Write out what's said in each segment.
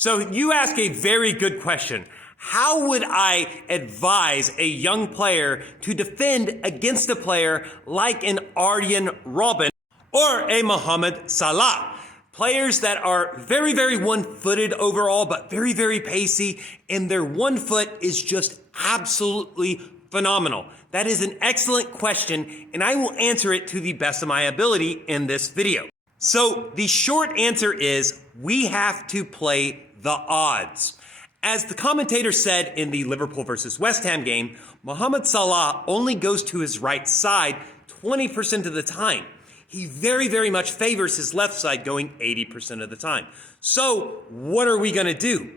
So you ask a very good question. How would I advise a young player to defend against a player like an Arjen Robben or a Mohamed Salah? Players that are very, very one-footed overall, but very, very pacey, and their one foot is just absolutely phenomenal. That is an excellent question, and I will answer it to the best of my ability in this video. So the short answer is we have to play the odds. As the commentator said in the Liverpool versus West Ham game, Mohamed Salah only goes to his right side 20% of the time. He very, very much favors his left side going 80% of the time. So what are we going to do?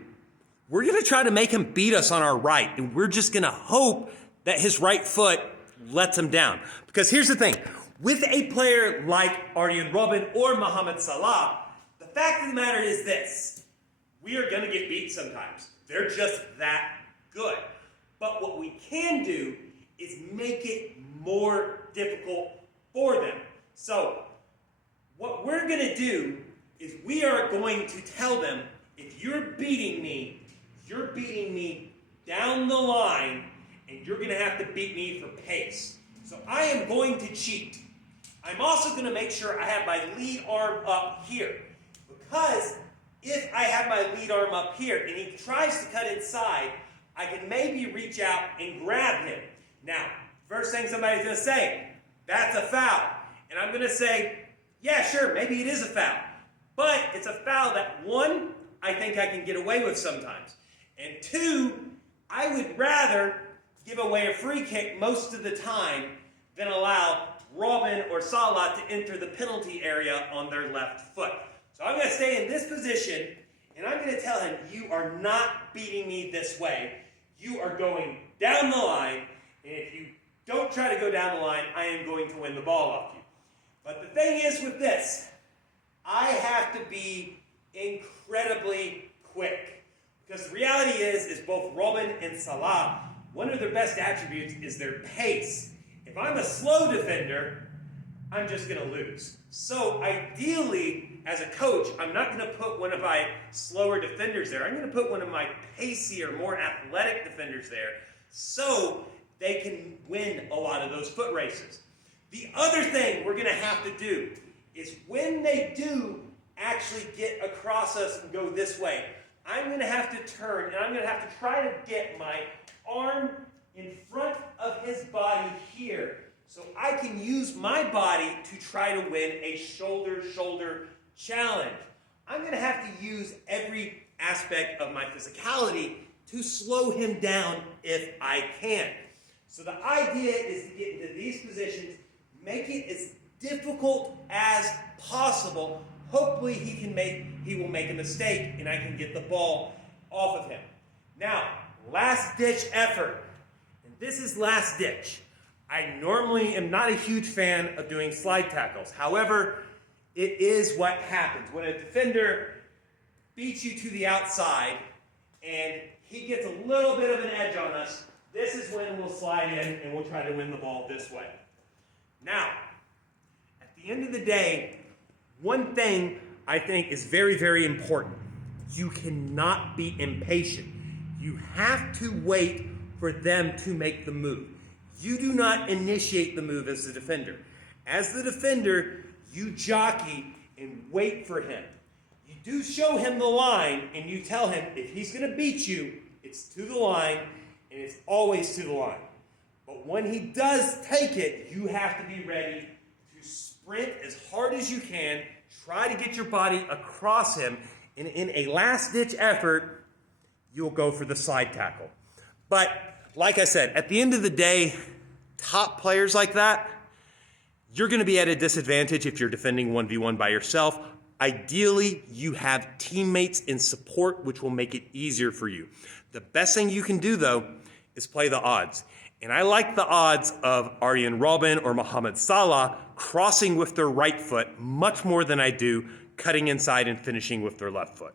We're going to try to make him beat us on our right, and we're just going to hope that his right foot lets him down. Because here's the thing. With a player like Arjen Robben or Mohamed Salah, the fact of the matter is this. We are going to get beat sometimes. They're just that good. But what we can do is make it more difficult for them. So what we're going to do is we are going to tell them, if you're beating me down the line, and you're going to have to beat me for pace. So I am going to cheat. I'm also going to make sure I have my lead arm up here. Because if I have my lead arm up here and he tries to cut inside, I can maybe reach out and grab him. Now, first thing somebody's going to say, that's a foul. And I'm going to say, yeah, sure, maybe it is a foul. But it's a foul that, one, I think I can get away with sometimes. And two, I would rather give away a free kick most of the time than allow Robben or Salah to enter the penalty area on their left foot. So I'm going to stay in this position, and I'm going to tell him, you are not beating me this way. You are going down the line, and if you don't try to go down the line, I am going to win the ball off you. But the thing is with this, I have to be incredibly quick. Because the reality is both Robben and Salah, one of their best attributes is their pace. If I'm a slow defender, I'm just going to lose. So ideally, as a coach, I'm not going to put one of my slower defenders there. I'm going to put one of my pacier, more athletic defenders there so they can win a lot of those foot races. The other thing we're going to have to do is when they do actually get across us and go this way, I'm going to have to turn and I'm going to have to try to get my arm in front of his body here so I can use my body to try to win a shoulder-shoulder challenge. I'm going to have to use every aspect of my physicality to slow him down if I can. So the idea is to get into these positions, make it as difficult as possible. Hopefully he will make a mistake and I can get the ball off of him. Now, last ditch effort. And this is last ditch. I normally am not a huge fan of doing slide tackles. However, it is what happens. When a defender beats you to the outside and he gets a little bit of an edge on us, this is when we'll slide in and we'll try to win the ball this way. Now, at the end of the day, one thing I think is very, very important. You cannot be impatient. You have to wait for them to make the move. You do not initiate the move as the defender. As the defender, you jockey and wait for him. You do show him the line and you tell him if he's going to beat you, it's to the line and it's always to the line. But when he does take it, you have to be ready to sprint as hard as you can, try to get your body across him, and in a last-ditch effort, you'll go for the side tackle. But like I said, at the end of the day, top players like that, you're going to be at a disadvantage if you're defending 1v1 by yourself. Ideally, you have teammates in support, which will make it easier for you. The best thing you can do, though, is play the odds. And I like the odds of Arjen Robben or Mohamed Salah crossing with their right foot much more than I do cutting inside and finishing with their left foot.